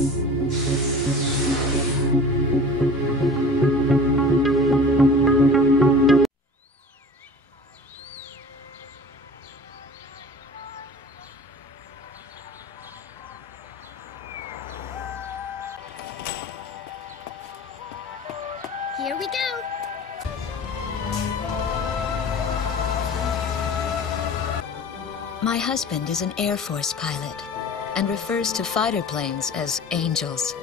Here we go. My husband is an Air Force pilot and refers to fighter planes as angels.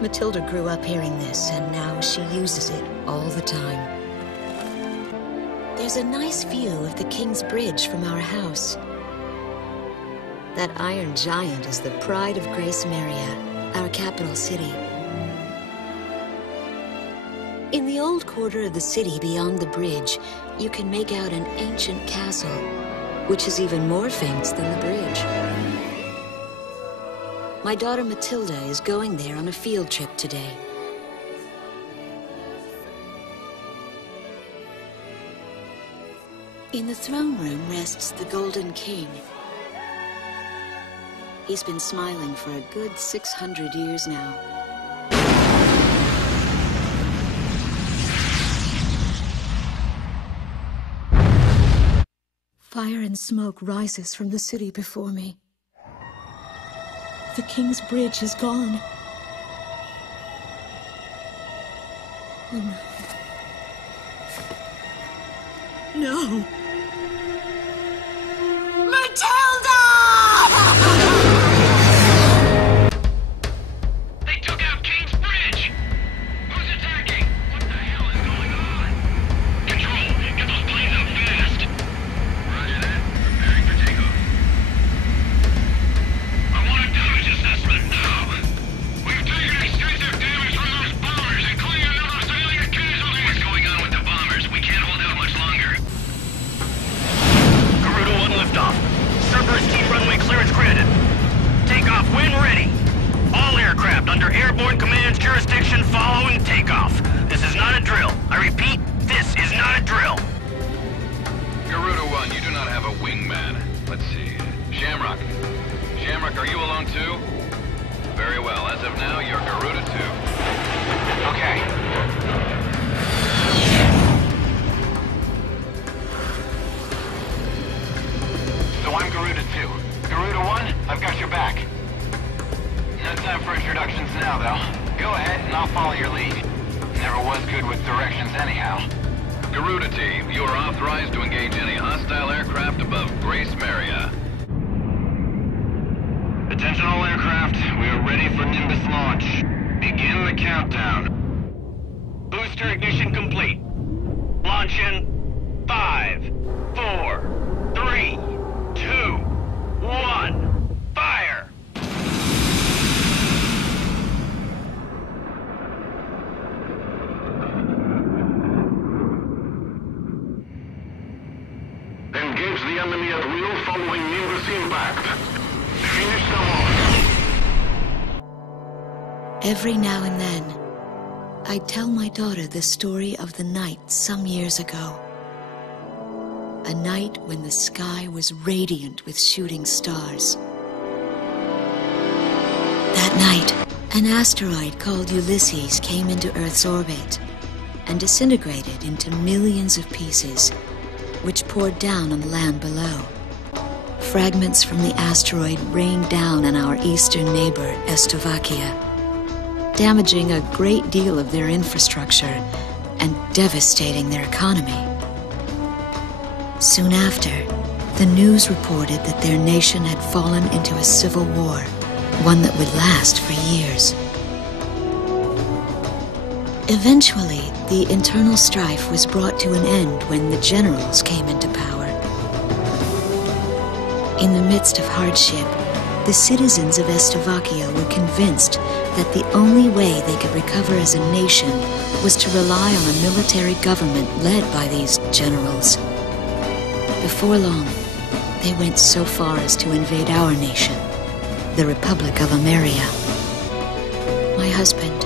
Matilda grew up hearing this, and now she uses it all the time. There's a nice view of the King's Bridge from our house. That iron giant is the pride of Gracemeria, our capital city. In the old quarter of the city beyond the bridge, you can make out an ancient castle, which is even more famous than the bridge. My daughter Matilda is going there on a field trip today. In the throne room rests the Golden King. He's been smiling for a good 600 years now. Fire and smoke rises from the city before me. The King's Bridge is gone. Oh no. No! Matilda! They took out King's Bridge! Who's attacking? What the hell is going on? Control, get those planes up fast! Roger that. Preparing for takeoff. I want a damage assessment now! We've taken extensive damage from those bombers, including a number of civilian casualties! What's going on with the bombers? We can't hold out much longer. Garuda 1 liftoff. Cerberus team runway clearance granted. Takeoff when ready. All aircraft under airborne command's jurisdiction following takeoff. This is not a drill. I repeat, this is not a drill. Garuda 1, you do not have a wingman. Let's see. Shamrock. Shamrock, are you alone too? Very well. As of now, you're Garuda 2. Okay. So I'm Garuda 2. Garuda 1, I've got your back. No time for introductions now, though. Go ahead and I'll follow your lead. Never was good with directions anyhow. Garuda team, you are authorized to engage any hostile aircraft above Gracemeria. Attention all aircraft, we are ready for Nimbus launch. Begin the countdown. Booster ignition complete. Launch in 5, 4, 3, 2, 1. Fire! Engage the enemy at will following Nimbus impact. Finish them off. Every now and then, I tell my daughter the story of the night some years ago. A night when the sky was radiant with shooting stars. That night, an asteroid called Ulysses came into Earth's orbit and disintegrated into millions of pieces, which poured down on the land below. Fragments from the asteroid rained down on our eastern neighbor, Estovakia, damaging a great deal of their infrastructure and devastating their economy. Soon after, the news reported that their nation had fallen into a civil war, one that would last for years. Eventually, the internal strife was brought to an end when the generals came into power. In the midst of hardship, the citizens of Estovakia were convinced that the only way they could recover as a nation was to rely on a military government led by these generals. Before long, they went so far as to invade our nation, the Republic of Emmeria. My husband,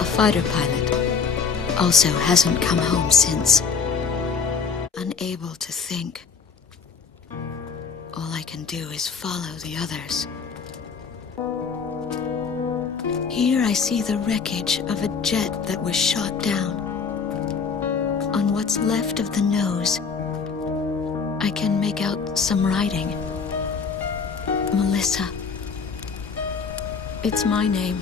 a fighter pilot, also hasn't come home since. Unable to think. All I can do is follow the others. Here I see the wreckage of a jet that was shot down. On what's left of the nose, I can make out some writing. Melissa. It's my name.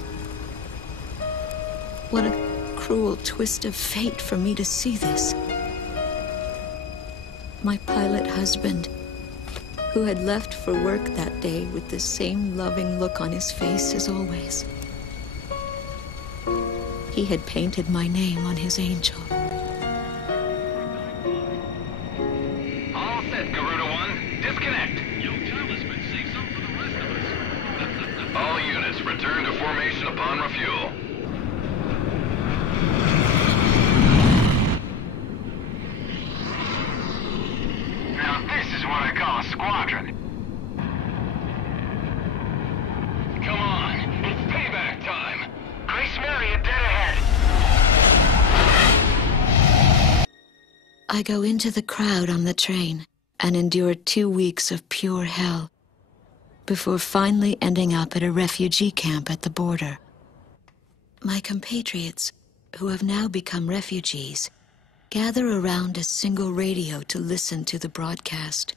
What a cruel twist of fate for me to see this. My pilot husband, who had left for work that day with the same loving look on his face as always. He had painted my name on his angel. All set, Garuda 1. Disconnect. Yo, Talisman, say something for the rest of us. All units, return to formation upon refuel. Now this is what I call a squadron. Come on, it's payback time. Gracemeria dead ahead. I go into the crowd on the train and endure 2 weeks of pure hell before finally ending up at a refugee camp at the border. My compatriots, who have now become refugees, gather around a single radio to listen to the broadcast.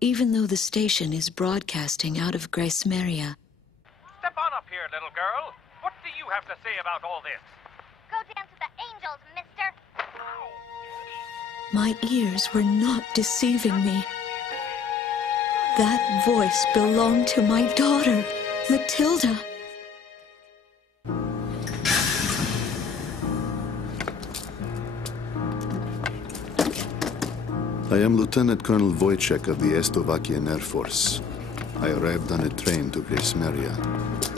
Even though the station is broadcasting out of Gracemeria, Step on up here, little girl. What do you have to say about all this? Go dance with the angels, mister. my ears were not deceiving me. That voice belonged to my daughter, Matilda. I am Lieutenant Colonel Wojciech of the Estovakian Air Force. I arrived on a train to Gracemeria.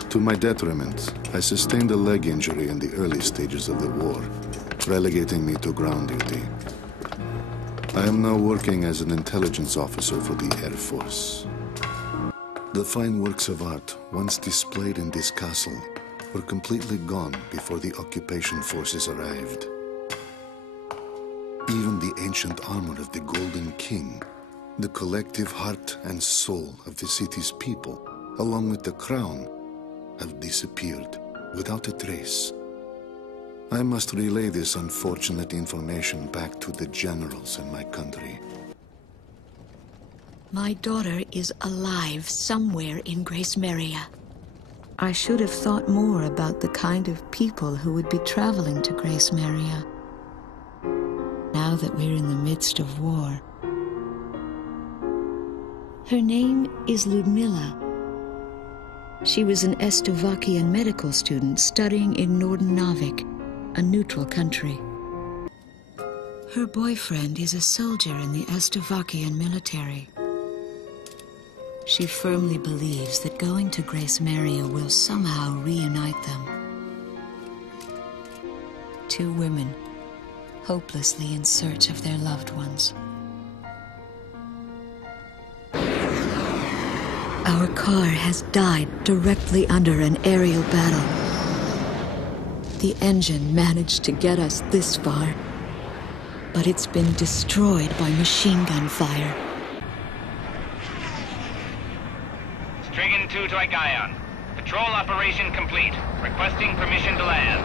To my detriment, I sustained a leg injury in the early stages of the war, relegating me to ground duty. I am now working as an intelligence officer for the Air Force. The fine works of art, once displayed in this castle, were completely gone before the occupation forces arrived. Even the ancient armor of the Golden King, the collective heart and soul of the city's people, along with the crown, have disappeared without a trace. I must relay this unfortunate information back to the generals in my country. My daughter is alive somewhere in Gracemeria. I should have thought more about the kind of people who would be traveling to Gracemeria. Now that we're in the midst of war. Her name is Ludmila. She was an Estovakian medical student studying in Northern Navik, a neutral country. Her boyfriend is a soldier in the Estovakian military. She firmly believes that going to Gracemeria will somehow reunite them. Two women, hopelessly in search of their loved ones. Our car has died directly under an aerial battle. The engine managed to get us this far, but it's been destroyed by machine gun fire. Strigan 2 to Icaion. Patrol operation complete. Requesting permission to land.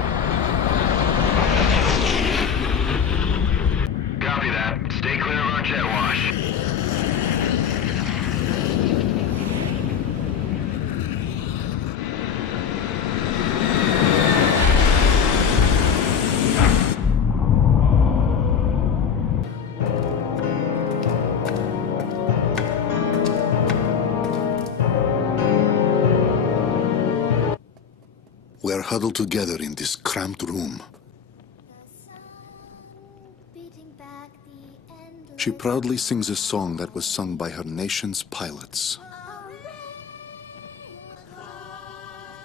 Copy that. Stay clear of our jet wash. We're huddled together in this cramped room. She proudly sings a song that was sung by her nation's pilots.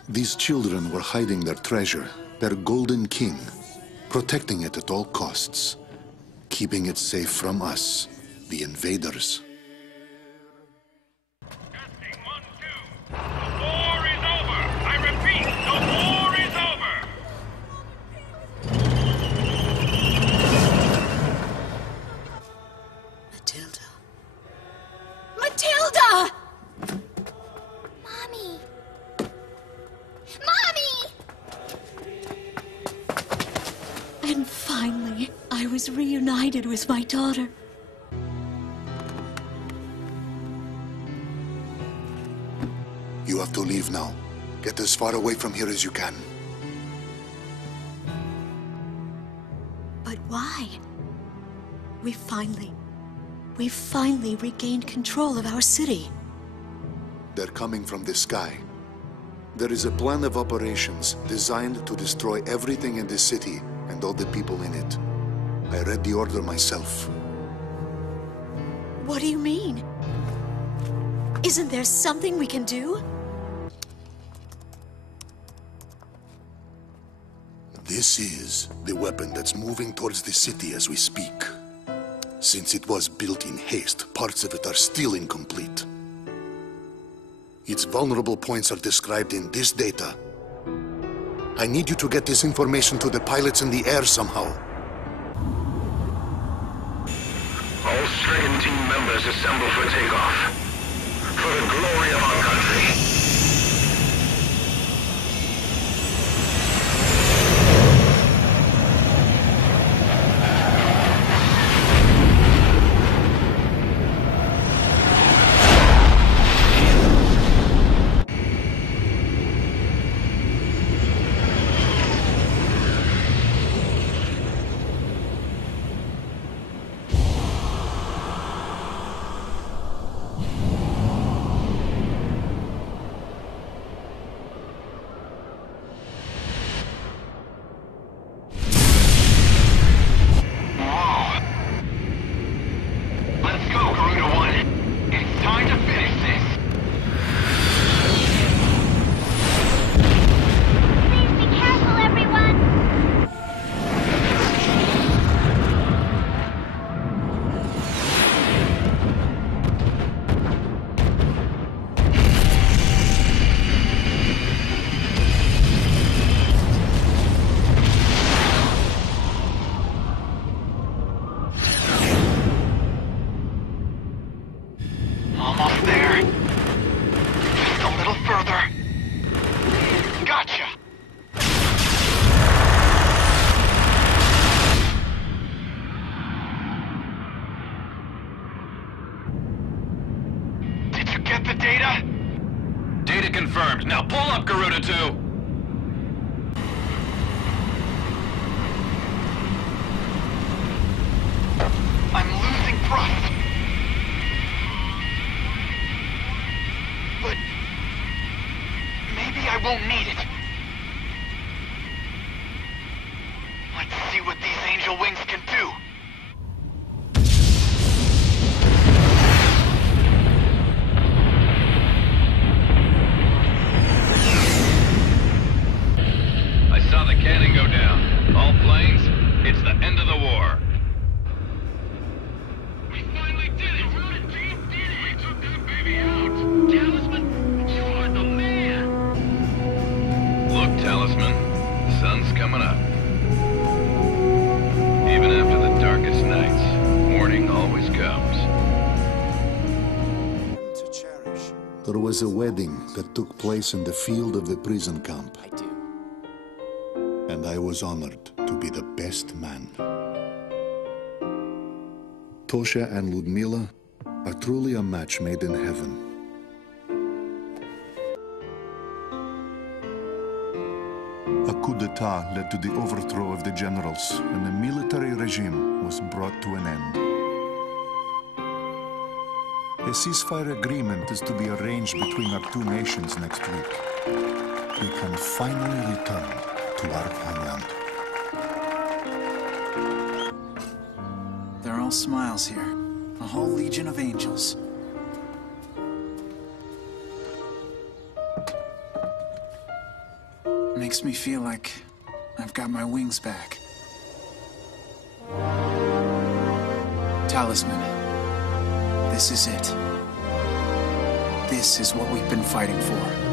These children were hiding their treasure, their golden king, protecting it at all costs, keeping it safe from us, the invaders. Testing 1, 2. The war is over. I repeat, the war is over. Matilda! Matilda! Mommy! was reunited with my daughter. You have to leave now. Get as far away from here as you can. But why? We finally regained control of our city. They're coming from the sky. There is a plan of operations designed to destroy everything in the city and all the people in it. I read the order myself. What do you mean? Isn't there something we can do? This is the weapon that's moving towards the city as we speak. Since it was built in haste, parts of it are still incomplete. Its vulnerable points are described in this data. I need you to get this information to the pilots in the air somehow. All stricken team members assemble for takeoff. For the glory of our country. Data confirmed. Now pull up, Garuda 2! I'm losing thrust. But maybe I won't need it. Let's see what these angel wings can do. I saw the cannon go down. All planes, it's the end of the war. We finally did it! We did it! We took that baby out! Talisman, you are the man! Look, Talisman, the sun's coming up. Even after the darkest nights, morning always comes. To cherish. There was a wedding that took place in the field of the prison camp. I do. And I was honored to be the best man. Tosha and Ludmila are truly a match made in heaven. A coup d'etat led to the overthrow of the generals, and the military regime was brought to an end. A ceasefire agreement is to be arranged between our two nations next week. We can finally return to our homeland. They're all smiles here. A whole legion of angels. Makes me feel like I've got my wings back. Talisman. This is it. This is what we've been fighting for.